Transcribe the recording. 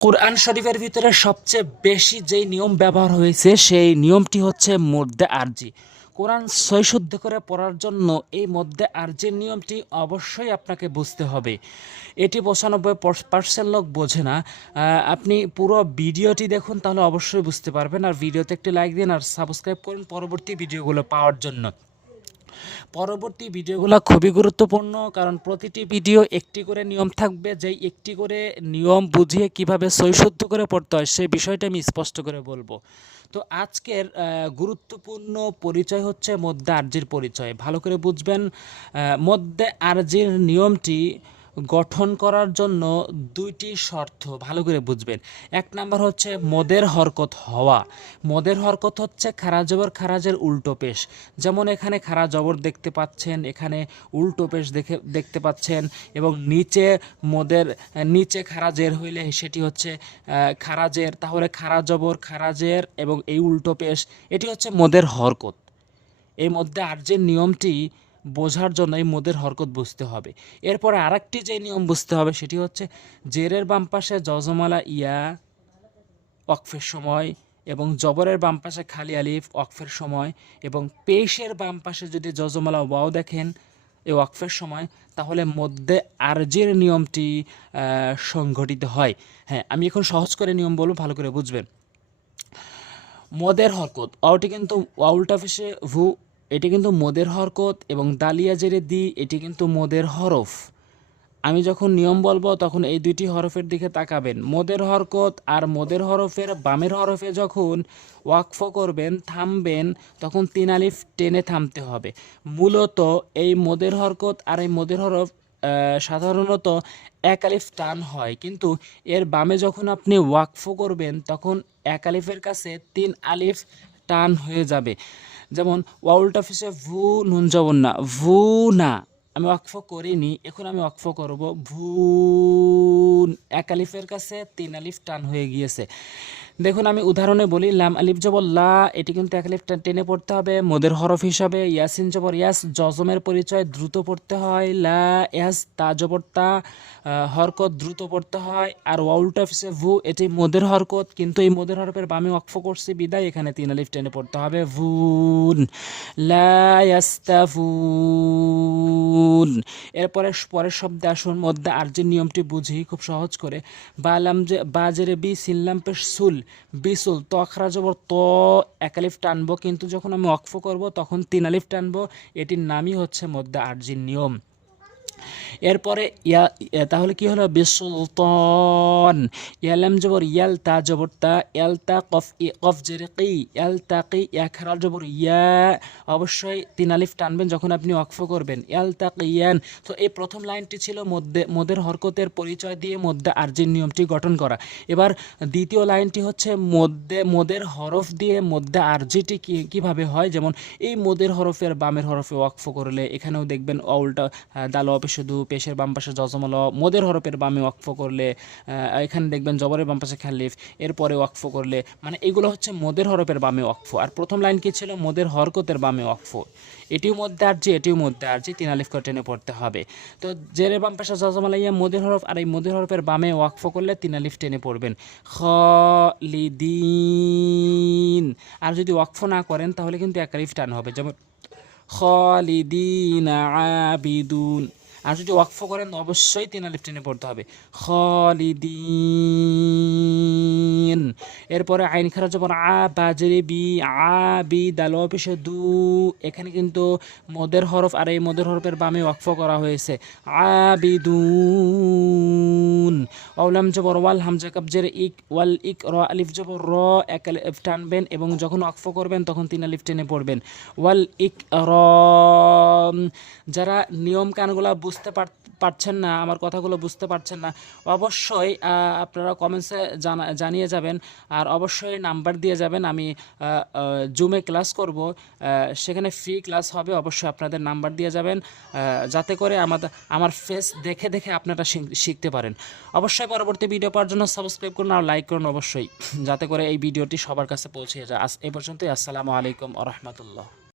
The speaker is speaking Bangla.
কোরআন শরীফের ভিতরে সবচেয়ে বেশি যেই নিয়ম ব্যবহার হয়েছে, সেই নিয়মটি হচ্ছে মধ্যে আরজি। কোরআন সই শুদ্ধ করে পড়ার জন্য এই মধ্যে আরজির নিয়মটি অবশ্যই আপনাকে বুঝতে হবে। এটি পঁচানব্বই পার্সেন্ট লোক বোঝে না। আপনি পুরো ভিডিওটি দেখুন, তাহলে অবশ্যই বুঝতে পারবেন। আর ভিডিওতে একটি লাইক দিন আর সাবস্ক্রাইব করুন পরবর্তী ভিডিওগুলো পাওয়ার জন্য। পরবর্তী ভিডিওগুলো খুবই গুরুত্বপূর্ণ, কারণ প্রতিটি ভিডিও একটি করে নিয়ম থাকবে, যেই একটি করে নিয়ম বুঝিয়ে কীভাবে সৈশুদ্ধ করে পড়তে হয় সেই বিষয়টা আমি স্পষ্ট করে বলব। তো আজকের গুরুত্বপূর্ণ পরিচয় হচ্ছে মধ্যে আর্জির পরিচয়। ভালো করে বুঝবেন মধ্যে আর্জির নিয়মটি গঠন করার জন্য দুইটি শর্ত, ভালো করে বুঝবেন। এক নাম্বার হচ্ছে মদের হরকত হওয়া। মদের হরকত হচ্ছে খারা জবর খারাজের উল্টো পেশ। যেমন এখানে খারা জবর দেখতে পাচ্ছেন, এখানে উল্টো পেশ দেখে, দেখতে পাচ্ছেন এবং নিচে মদের, নিচে খারাজের হইলে সেটি হচ্ছে খারাজের, তাহলে খারা জবর খারাজের এবং এই উল্টো পেশ, এটি হচ্ছে মদের হরকত। এর মধ্যে আর্যের নিয়মটি বোঝার জন্য এই মদের হরকত বুঝতে হবে। এরপরে আরেকটি যে নিয়ম বুঝতে হবে সেটি হচ্ছে জেরের বাম পাশে যজমালা ইয়া ওয়াকফের সময় এবং জবরের বাম পাশে খালি আলিফ ওয়াকফের সময় এবং পেশের বাম পাশে যদি যজমালা ওয়াও দেখেন এই ওয়াকফের সময়, তাহলে মধ্যে আরজের নিয়মটি সংঘটিত হয়। হ্যাঁ আমি এখন সহজ করে নিয়ম বলব, ভালো করে বুঝবেন। মদের হরকত ওটি কিন্তু ওয়াউলটা ফেসে ভু এটি কিন্তু মদের হরকত এবং দালিয়া জেরে দি, এটি কিন্তু মদের হরফ। আমি যখন নিয়ম বলব, তখন এই দুইটি হরফের দিকে তাকাবেন। মদের হরকত আর মদের হরফের বামের হরফে যখন ওয়াকফ করবেন, থামবেন, তখন তিন আলিফ টেনে থামতে হবে। মূলত এই মদের হরকত আর এই মদের হরফ সাধারণত এক আলিফ টান হয়। কিন্তু এর বামে যখন আপনি ওয়াকফ করবেন, তখন এক আলিফের কাছে তিন আলিফ টান হয়ে যাবে। যেমন ওয়াউলটা ফিসে ভু নুন যাবন না, ভু না। আমি ওয়াকফ করিনি, এখন আমি ওয়াকফ করব। ভু, এক আলিফের কাছে তিন আলিফ টান হয়ে গিয়েছে। দেখুন, আমি উদাহরণে বলি, লাম আলিফ জবর লা, এটি কিন্তু এক আলিফ টেনে পড়তে হবে। মোদের হরফ হিসাবে ইয়াসিন জবর ইয়াস, জজমের পরিচয় দ্রুত পড়তে হয়, লা, ইয়াস, তা জবর তা হরকত দ্রুত পড়তে হয়, আর ওয়াউলটা ফিসে ভু, এটি মোদের হরকত, কিন্তু এই মোদের হরফের বামে ওয়াকফ করছি, বিদায়, এখানে তিন আলিফ টেনে পড়তে হবে, ভুন, লা ইয়াস্তাফুন এরপরে পরের শব্দে আসুন মধ্যে আর যে নিয়মটি বুঝি, খুব সহজ করে, বালাম যে বাজেরে বি সিনলাম পেশ সুল বিসুল, ত আখরা জবর ত একালিফ টানবো, কিন্তু যখন আমি অক্ফ করব তখন তিন আলিফ টানবো। এটির নামই হচ্ছে মধ্যে আর্জির নিয়ম। এরপরে ইয়া তাহলে কি হলো? বিসুলতন। ইয়ালাম জবর ইয়াল তা জবর, তা ইয়াল তা কফ, ই, কফ জেরে কি ইয়াল তা কি, ইয়া জবর, ইয়া। অবশ্যই তিন আলিফ টানবেন যখন আপনি অক্ফ করবেন। ইয়াল তা ইয়ান তো এই প্রথম লাইনটি ছিল মধ্যে, মোদের হরকতের পরিচয় দিয়ে মধ্যে আর্জির নিয়মটি গঠন করা। এবার দ্বিতীয় লাইনটি হচ্ছে মধ্যে মোদের হরফ দিয়ে মধ্যে আর্জিটি কি, কীভাবে হয়? যেমন, এই মোদের হরফের বামের হরফে ওয়াকফ করলে, এখানেও দেখবেন অউলটা দাল শুধু পেশের বাম পাশে জজমল, মদের হরফের বামে ওয়াকফ করলে এখানে দেখবেন জবরের বাম পাশে খালিফ, এরপরে ওয়াকফ করলে মানে এগুলো হচ্ছে মোদের হরফের বামে ওয়াকফ। আর প্রথম লাইন কি ছিল? মোদের হরকতের বামে ওয়াকফ। এটিও মধ্যে আরজি এটিও মধ্যে আরজি তিন আলিফ টেনে পড়তে হবে। তো জেরে বাম পাশে জজমালাইয়া মোদের হরফ আর এই মোদের হরফের বামে ওয়াকফ করলে তিন আলিফ টেনে পড়বেন। খালিদিন। আর যদি ওয়াকফ না করেন, তাহলে কিন্তু এক আলিফ টান হবে। যেমন, খালিদিন আবিদুন। আর যদি ওয়াকফ করেন, অবশ্যই তিন আলিফ টেনে পড়তে হবে। খালিদিন। এরপরে আইন খারাপ যখন আ বাজরে বি, আ, বি দাল অফিসে দু, এখানে কিন্তু মদের হরফ আর এই মদের হরফের বামে ওয়াকফ করা হয়েছে। আবিদুন অলাম জবর ওয়াল হামজা কাবজের ইক ওয়াল ইক র আলিফ জবর র এক আলিফ টানবেন এবং যখন ওয়াকফ করবেন তখন তিন আলিফ টেনে পড়বেন ওয়াল ইক র যারা নিয়ম কানগুলো বুঝতে পার পারছেন না আমার কথাগুলো বুঝতে পারছেন না অবশ্যই আপনারা কমেন্টসে জানা জানিয়ে যাবেন আর অবশ্যই নাম্বার দিয়ে যাবেন আমি জুমে ক্লাস করব সেখানে ফ্রি ক্লাস হবে অবশ্যই আপনাদের নাম্বার দিয়ে যাবেন যাতে করে আমাদের আমার ফেস দেখে দেখে আপনারা শিখ- শিখতে পারেন অবশ্যই পরবর্তী ভিডিও পাওয়ার জন্য সাবস্ক্রাইব করুন আর লাইক করুন অবশ্যই। যাতে করে এই ভিডিওটি সবার কাছে পৌঁছে যায়। আজ এই পর্যন্তই। আসসালামু আলাইকুম আ রহমতুল্লাহ।